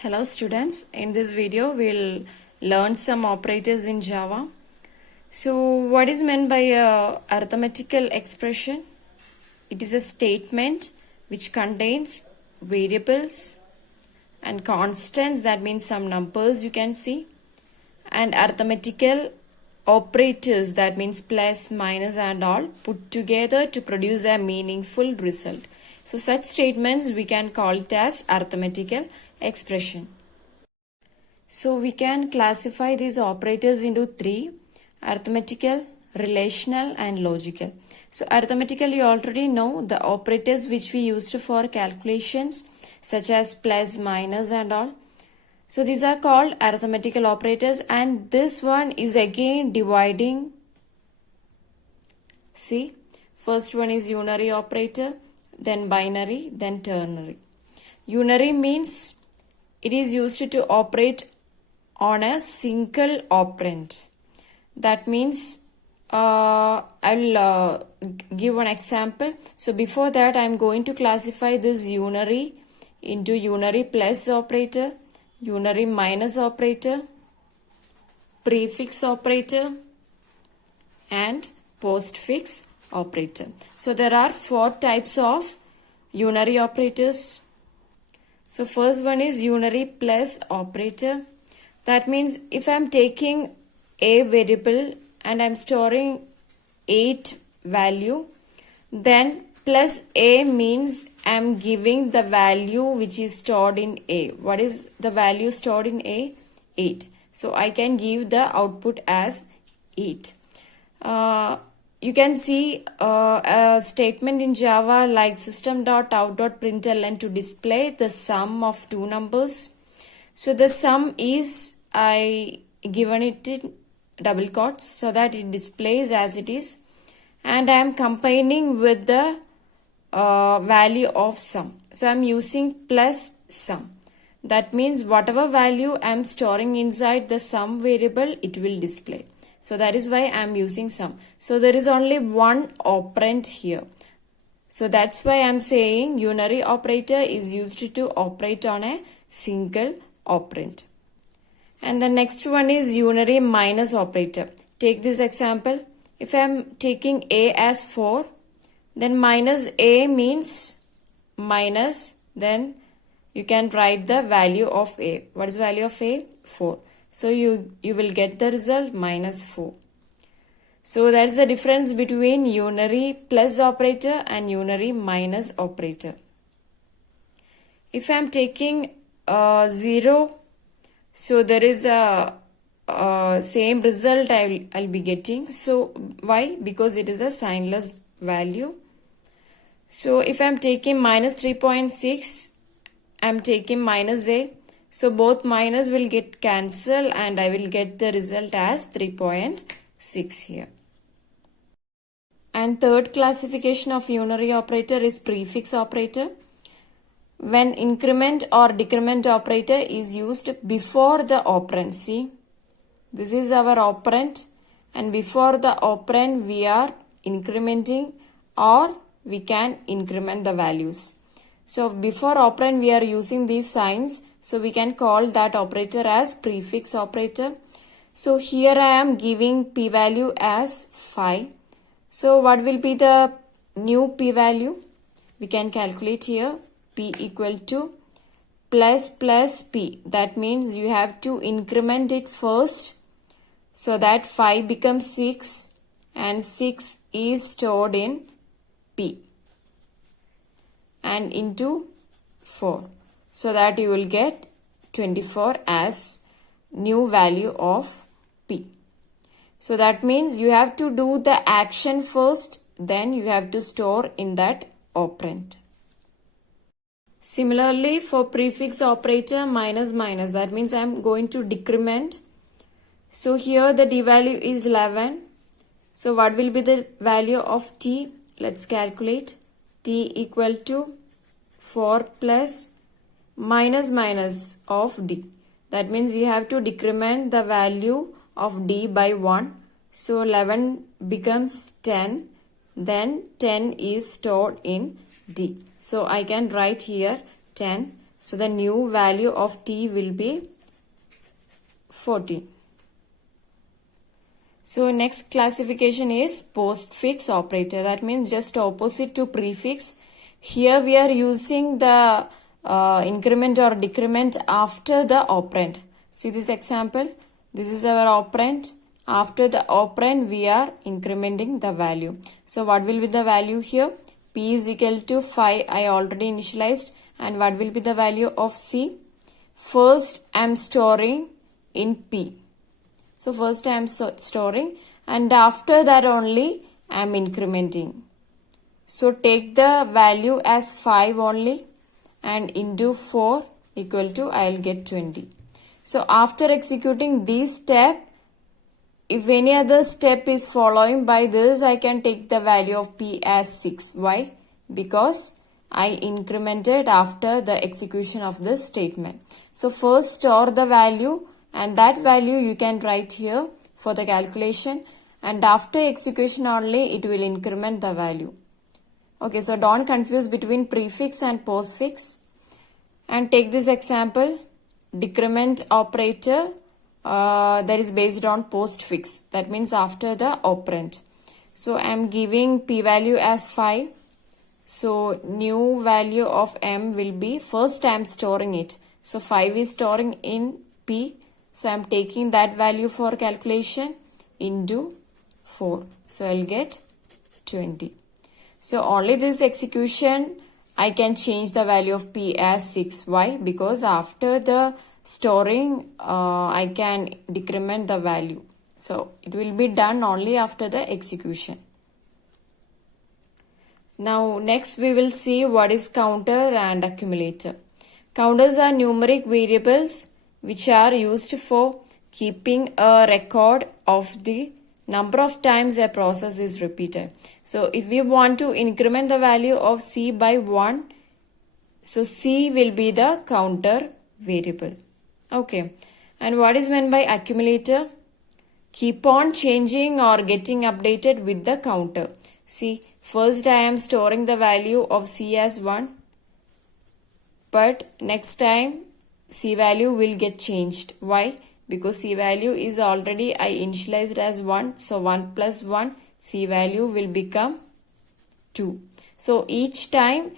Hello students, in this video we'll learn some operators in Java. So what is meant by a arithmetical expression? It is a statement which contains variables and constants, that means some numbers you can see, and arithmetical operators, that means plus, minus and all put together to produce a meaningful result. So such statements we can call it as arithmetical expression. So we can classify these operators into three: arithmetical, relational and logical. So arithmetical, you already know the operators which we used for calculations such as plus, minus and all. So these are called arithmetical operators, and this one is again dividing. See, first one is unary operator, then binary, then ternary. Unary means it is used to operate on a single operand. That means I'll give one example. So before that, I'm going to classify this unary into unary plus operator, unary minus operator, prefix operator and postfix operator. So there are four types of unary operators. So first one is unary plus operator. That means if I'm taking a variable and I'm storing 8 value, then plus a means I'm giving the value which is stored in a. What is the value stored in a? 8. So I can give the output as 8. You can see a statement in Java like system.out.println to display the sum of two numbers. So the sum is, I given it in double quotes so that it displays as it is, and I am combining with the value of sum. So I am using plus sum. That means whatever value I am storing inside the sum variable, it will display. So that is why I am using sum. So there is only one operand here. So that's why I am saying unary operator is used to operate on a single operand. And the next one is unary minus operator. Take this example. If I am taking a as 4, then minus a means minus, then you can write the value of a. What is value of a? 4. So you will get the result minus 4. So that's the difference between unary plus operator and unary minus operator. If I am taking 0, so there is a same result I'll be getting. So why? Because it is a signless value. So if I am taking minus 3.6, I am taking minus a. So both minus will get cancelled and I will get the result as 3.6 here. And third classification of unary operator is prefix operator. When increment or decrement operator is used before the operand. See, this is our operand, and before the operand we are incrementing, or we can increment the values. So before operand we are using these signs. So we can call that operator as prefix operator. So here I am giving p-value as 5. So what will be the new p-value? We can calculate here. P equal to plus p. That means you have to increment it first. So that 5 becomes 6 and 6 is stored in p and into 4. So that you will get 24 as new value of p. So that means you have to do the action first, then you have to store in that operand. Similarly, for prefix operator minus, that means I am going to decrement. So here the d value is 11. So what will be the value of t? Let's calculate. T equal to 4 plus minus of d. That means you have to decrement the value of d by 1. So 11 becomes 10. Then 10 is stored in d. So I can write here 10 So the new value of t will be 14. So next classification is postfix operator. That means just opposite to prefix. Here we are using the increment or decrement after the operand. See this example. This is our operand. After the operand we are incrementing the value. So what will be the value here? P is equal to 5. I already initialized. And what will be the value of C? First I am storing in P. So first I am storing, and after that only I am incrementing. So take the value as 5 only and into 4 equal to I will get 20. So after executing this step, if any other step is following by this, I can take the value of P as 6. Why? Because I incremented after the execution of this statement. So first store the value, and that value you can write here for the calculation, and after execution only it will increment the value. Okay, so don't confuse between prefix and postfix. And take this example, decrement operator that is based on postfix. That means after the operand. So I am giving p value as 5. So new value of m will be, first I am storing it. So 5 is storing in p. So I am taking that value for calculation into 4. So I will get 20. So only this execution I can change the value of p as 6. Why? Because after the storing I can decrement the value. So it will be done only after the execution. Now next we will see what is counter and accumulator. Counters are numeric variables which are used for keeping a record of the number of times a process is repeated. So if we want to increment the value of C by 1, so C will be the counter variable. Okay. And what is meant by accumulator? Keep on changing or getting updated with the counter. See, first I am storing the value of C as 1, but next time C value will get changed. Why? Because C value is already I initialized as 1. So 1 plus 1, C value will become 2. So each time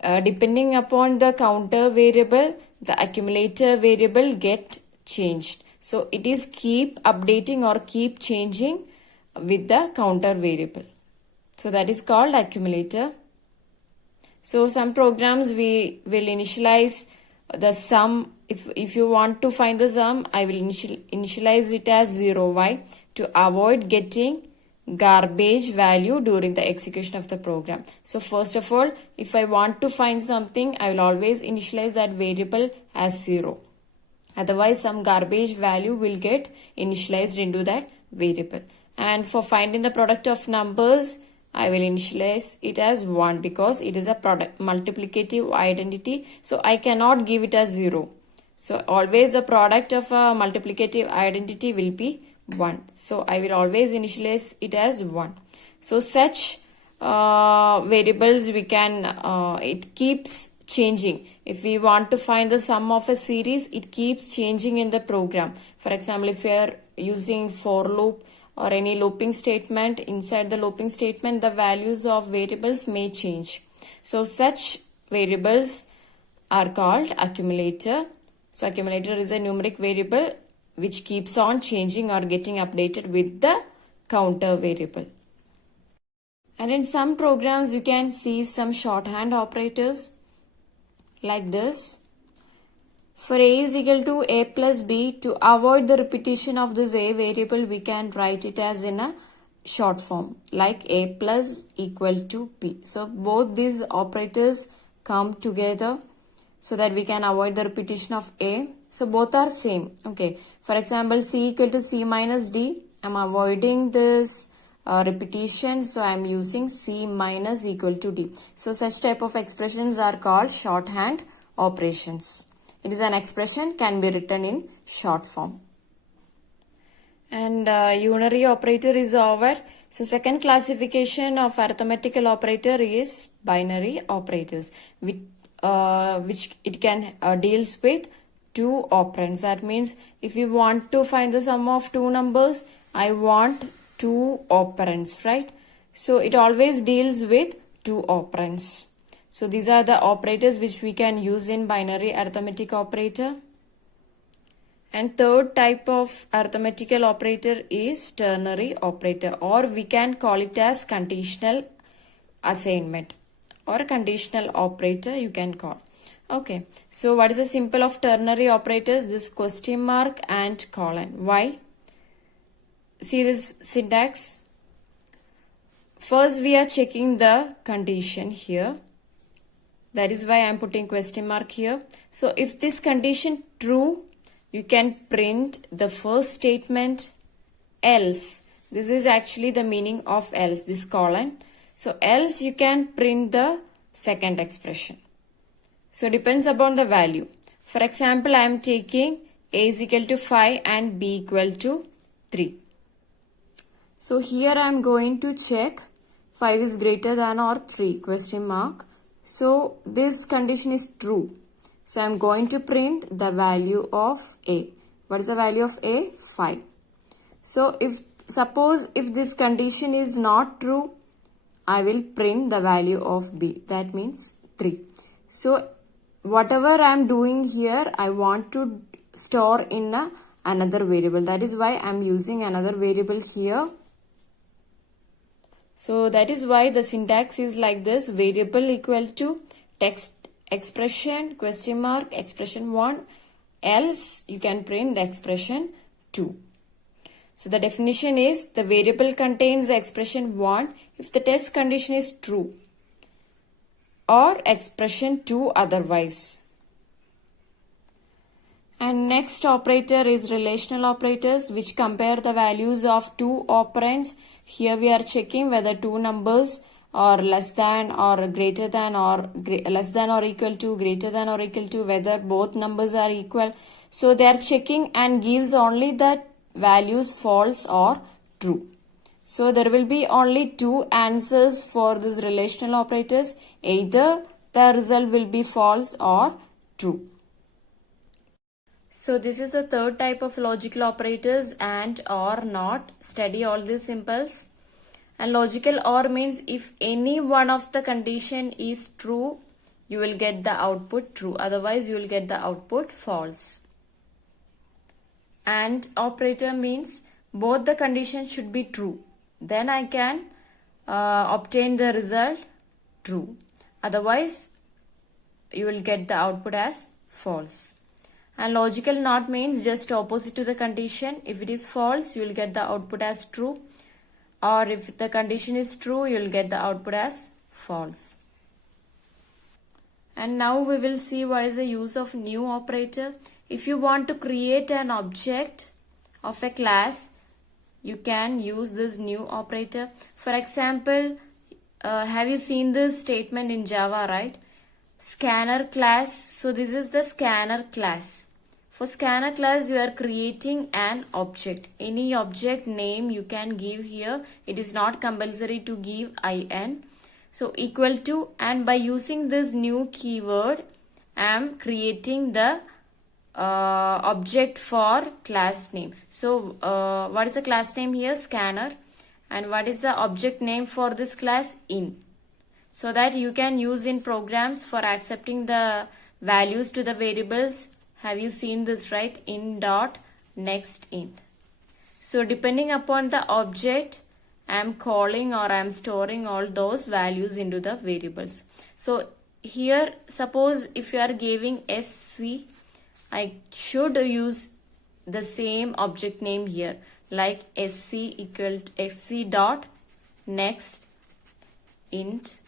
depending upon the counter variable, the accumulator variable get changed. So it is keep updating or keep changing with the counter variable. So that is called accumulator. So some programs we will initialize the sum. If you want to find the sum, I will initialize it as 0. Why? To avoid getting garbage value during the execution of the program. So first of all, if I want to find something, I will always initialize that variable as 0. Otherwise, some garbage value will get initialized into that variable. And for finding the product of numbers, I will initialize it as 1 because it is a product multiplicative identity. So I cannot give it as 0. So always the product of a multiplicative identity will be 1. So I will always initialize it as 1. So such variables we can, it keeps changing. If we want to find the sum of a series, it keeps changing in the program. For example, if we are using for loop or any looping statement, inside the looping statement, the values of variables may change. So such variables are called accumulator. So accumulator is a numeric variable which keeps on changing or getting updated with the counter variable. And in some programs you can see some shorthand operators like this. For a is equal to a plus b, to avoid the repetition of this a variable, we can write it as in a short form like a plus equal to b. So both these operators come together so that we can avoid the repetition of a. So both are same. Okay. For example, c equal to c minus d. I'm avoiding this repetition, so I'm using c minus equal to d. So such type of expressions are called shorthand operations. It is an expression can be written in short form. And unary operator is over. So second classification of arithmetical operator is binary operators. which it can deals with two operands. That means if we want to find the sum of two numbers, I want two operands, right? So it always deals with two operands. So these are the operators which we can use in binary arithmetic operator. And third type of arithmetical operator is ternary operator, or we can call it as conditional assignment or conditional operator you can call. Okay, so what is the symbol of ternary operators? This question mark and colon. Why? See this syntax. First we are checking the condition here. That is why I am putting question mark here. So if this condition true, you can print the first statement, else. This is actually the meaning of else, this colon. So else you can print the second expression. So depends upon the value. For example, I am taking a is equal to 5 and b equal to 3. So here I am going to check 5 is greater than or 3 question mark. So this condition is true. So I am going to print the value of a. What is the value of a? 5. So suppose if this condition is not true, I will print the value of b. That means 3. So whatever I am doing here, I want to store in another variable. That is why I am using another variable here. So that is why the syntax is like this: variable equal to text expression question mark expression 1, else you can print expression 2. So the definition is the variable contains the expression 1 if the test condition is true, or expression 2 otherwise. And next operator is relational operators, which compare the values of two operands. Here we are checking whether two numbers are less than or greater than or less than or equal to, greater than or equal to, whether both numbers are equal. So they are checking and gives only the values false or true. So there will be only two answers for these relational operators. Either the result will be false or true. So this is the third type of logical operators, and or not. Study all these symbols. And logical or means if any one of the condition is true, you will get the output true. Otherwise you will get the output false. And operator means both the conditions should be true. Then I can obtain the result true. Otherwise you will get the output as false. And logical not means just opposite to the condition. If it is false, you will get the output as true. Or if the condition is true, you will get the output as false. And now we will see what is the use of new operator. If you want to create an object of a class, you can use this new operator. For example, have you seen this statement in Java, right? Scanner class. So this is the scanner class. For scanner class, you are creating an object. Any object name you can give here. It is not compulsory to give in. So equal to, and by using this new keyword, I am creating the object for class name. So what is the class name here? Scanner. And what is the object name for this class? In. So that you can use in programs for accepting the values to the variables. Have you seen this, right? In dot next int. So depending upon the object, I am calling or I am storing all those values into the variables. So here, suppose if you are giving SC, I should use the same object name here, like SC equal to SC dot next int.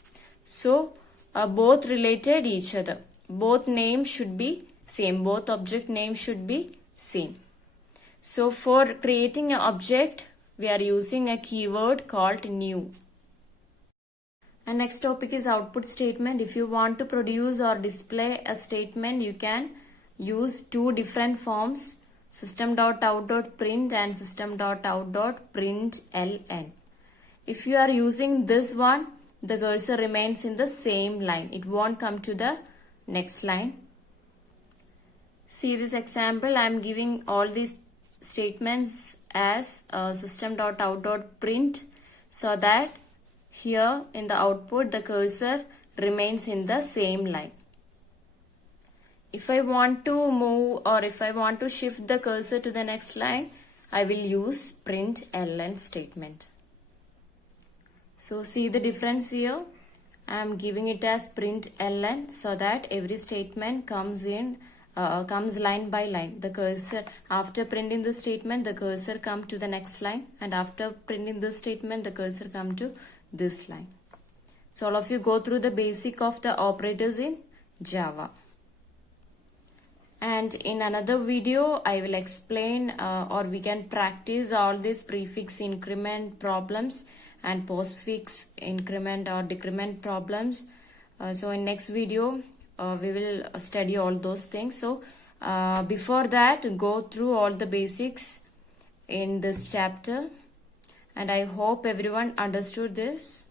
So both related each other. Both names should be same. Both object names should be same. So for creating an object, we are using a keyword called new. And next topic is output statement. If you want to produce or display a statement, you can use two different forms, system.out.print and system.out.println. If you are using this one, the cursor remains in the same line. It won't come to the next line. See this example, I am giving all these statements as system.out.print so that here in the output the cursor remains in the same line. If I want to move or if I want to shift the cursor to the next line, I will use print ln statement. So see the difference here. I am giving it as print ln so that every statement comes line by line. The cursor, after printing the statement, the cursor come to the next line, and after printing this statement, the cursor come to this line. So all of you go through the basic of the operators in Java. And in another video, I will explain or we can practice all these prefix increment problems and postfix increment or decrement problems. So in next video, we will study all those things. So before that, go through all the basics in this chapter. And I hope everyone understood this.